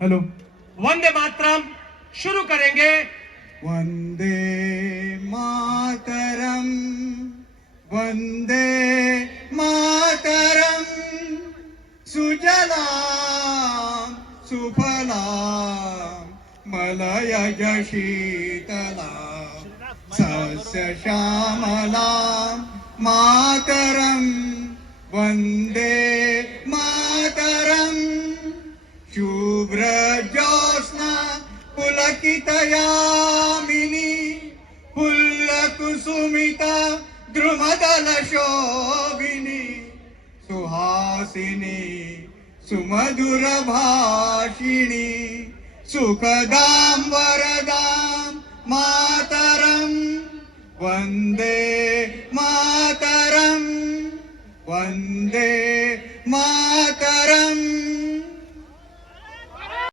Hello. Vande Mataram शुरू करेंगे। वंदे मातरम, वंदे मातरम, सुजलाम सुफलाम मलयज शीतलाम सस्य श्यामलाम मातरम, वंदे मातरम, शुभ्र ज्योत्स्ना पुलकितयामिनी फुल्लकुसुमिता द्रुमदल शोभिनी सुहासिनी सुमधुर भाषिणी सुखदां वरदां मातरं, वंदे मातरं, वंदे मातरं।